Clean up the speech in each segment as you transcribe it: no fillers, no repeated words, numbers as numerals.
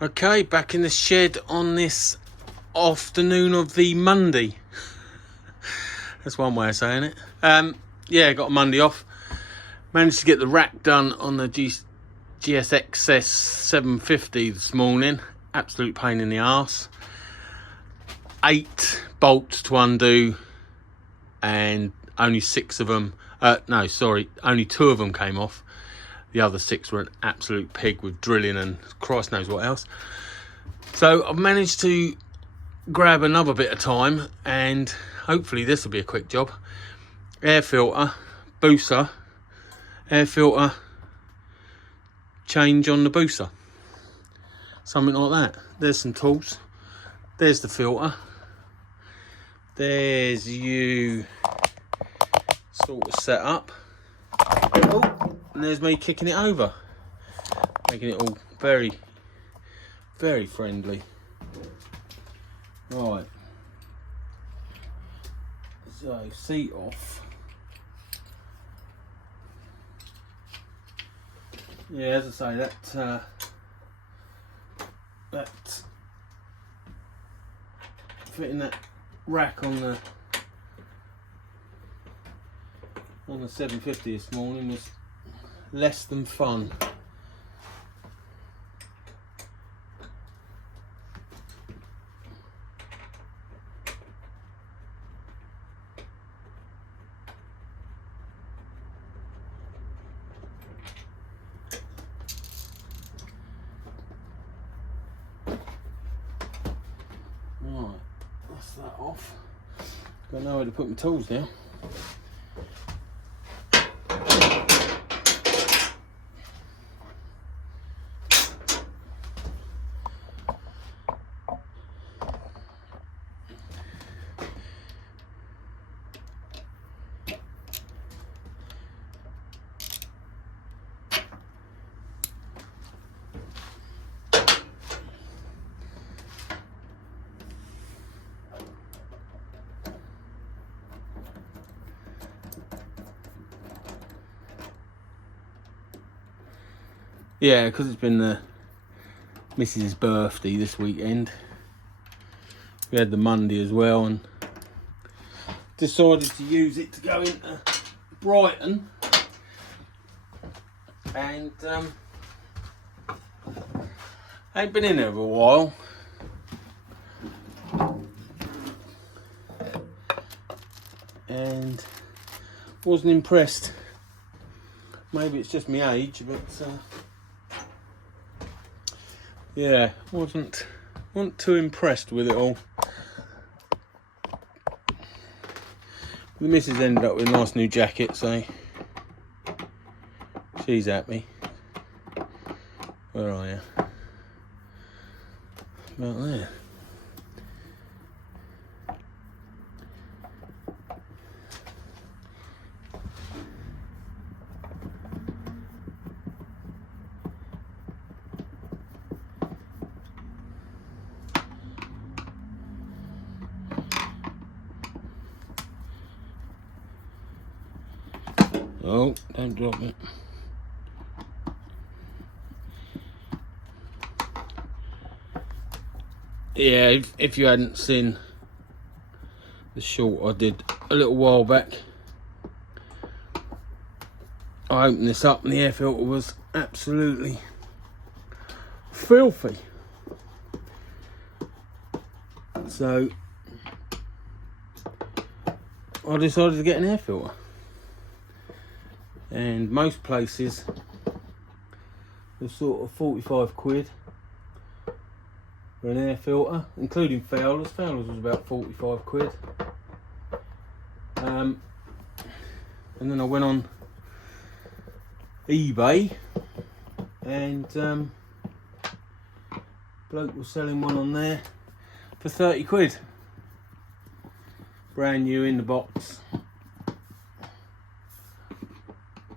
Okay, back in the shed on this afternoon of the Monday. That's one way of saying it. Yeah, got a Monday off. Managed to get the rack done on the GSX 1300 this morning. Absolute pain in the arse. 8 bolts to undo and only 6 of them, only 2 of them came off. The other 6 were an absolute pig with drilling and Christ knows what else. So I've managed to grab another bit of time and hopefully this will be a quick job. Air filter, booster, air filter, change on the booster. Something like that. There's some tools. There's the filter. There's you sort of set up. Oh, and there's me kicking it over. Making it all very, very friendly. Right. So, seat off. Yeah, as I say, that fitting that rack on the 750 this morning was less than fun. Right, that's that off. Got nowhere to put my tools now. Yeah, because it's been the missus' birthday this weekend. We had the Monday as well and decided to use it to go into Brighton. And I ain't been in there for a while. And wasn't impressed. Maybe it's just my age, but yeah, wasn't too impressed with it all. The missus ended up with a nice new jacket, so she's happy. Where are you? About there. Oh, don't drop it. Yeah, if you hadn't seen the short I did a little while back, I opened this up and the air filter was absolutely filthy. So I decided to get an air filter. And most places were sort of 45 quid for an air filter, including Fowler's. Fowler's was about 45 quid. And then I went on eBay and bloke was selling one on there for 30 quid. Brand new in the box.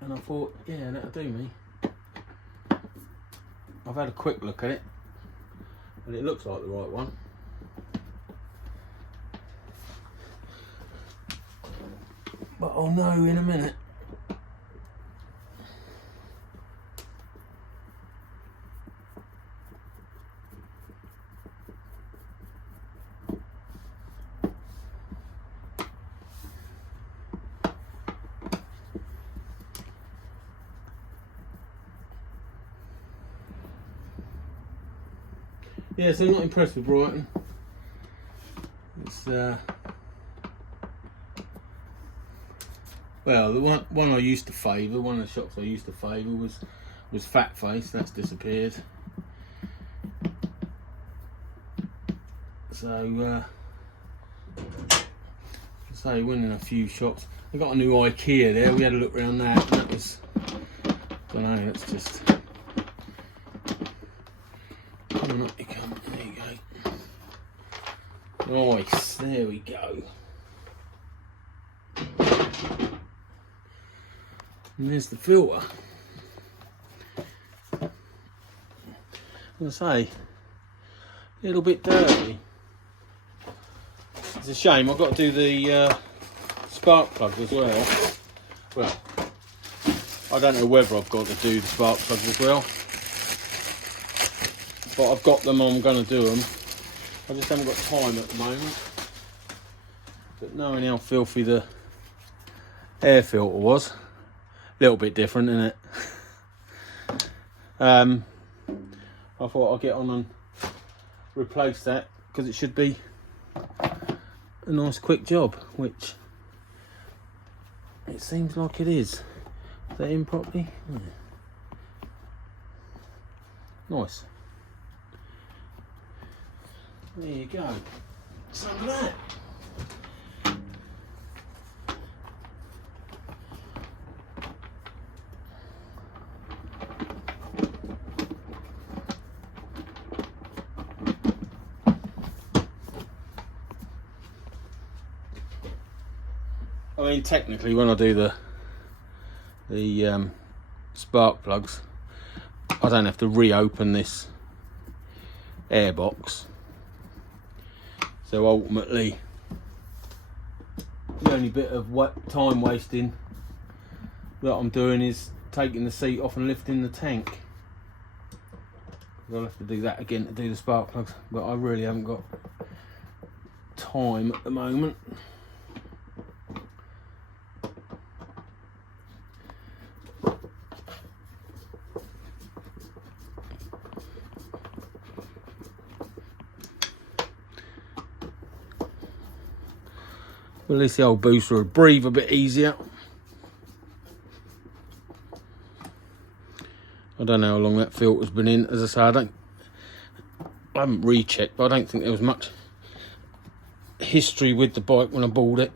And I thought, yeah, that'll do me. I've had a quick look at it, and it looks like the right one. But I'll know in a minute. Yeah, so I'm not impressed with Brighton. It's well, the one I used to favour, one of the shops I used to favour was Fat Face. That's disappeared. So so went in a few shops. I got a new IKEA there. We had a look around that, and that was, I don't know. That's just coming up. You come. There you go. Nice. There we go. And there's the filter. As I say, a little bit dirty. It's a shame. I've got to do the spark plug as well. Well, I don't know whether I've got to do the spark plugs as well, but I've got them. I'm going to do them. I just haven't got time at the moment. But knowing how filthy the air filter was, a little bit different, isn't it? I thought I'd get on and replace that, because it should be a nice quick job, which it seems like it is. Is that in properly? Yeah. Nice. There you go. Some of that. I mean, technically, when I do the spark plugs, I don't have to reopen this air box. So ultimately, the only bit of time wasting that I'm doing is taking the seat off and lifting the tank. I'll have to do that again to do the spark plugs, but I really haven't got time at the moment. Well, at least the old booster will breathe a bit easier. I don't know how long that filter's been in. As I say, I haven't rechecked, but I don't think there was much history with the bike when I bought it.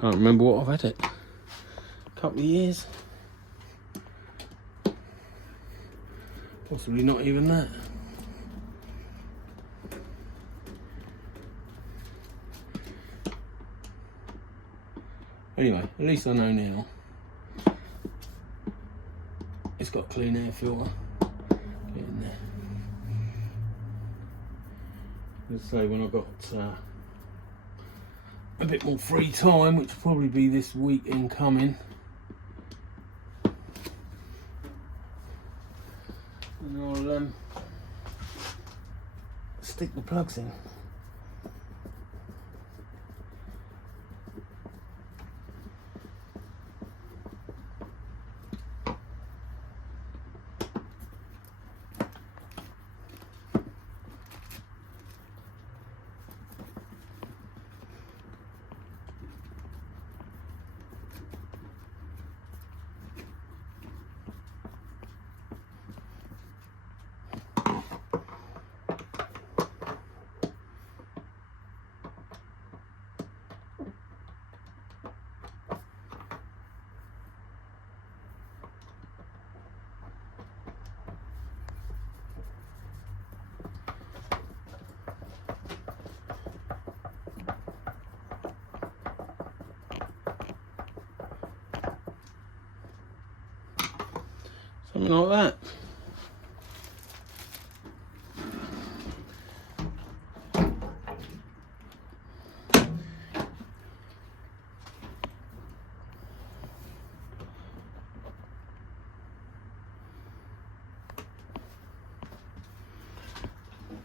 Can't remember what I've had it. A couple of years. Possibly not even that. Anyway, at least I know now. It's got a clean air filter. Get in there. Let's say when I've got a bit more free time, which will probably be this weekend coming, and I'll stick the plugs in. Something like that.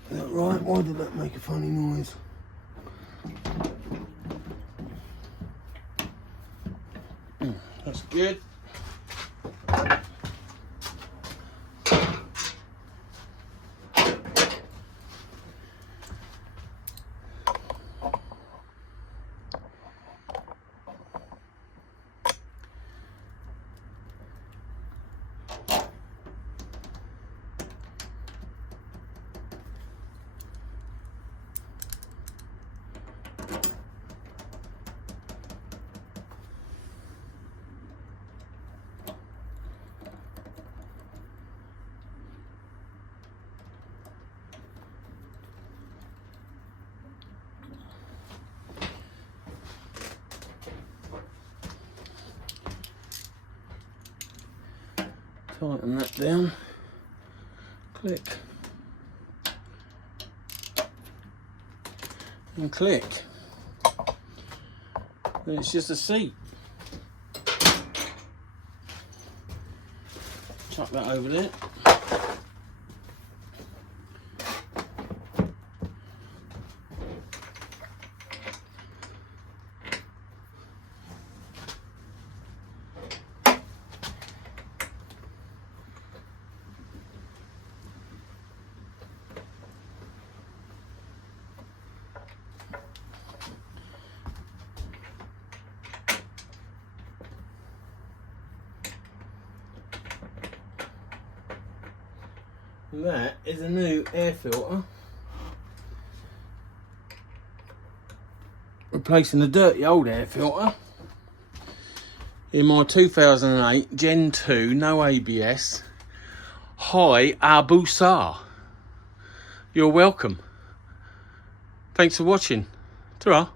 Is that right? Why did that make a funny noise? That's good. Tighten that down. Click. And click. And it's just a seat. Chuck that over there. That is a new air filter, replacing the dirty old air filter in my 2008 Gen 2 no ABS Hayabusa. You're welcome. Thanks for watching. Ta-ra.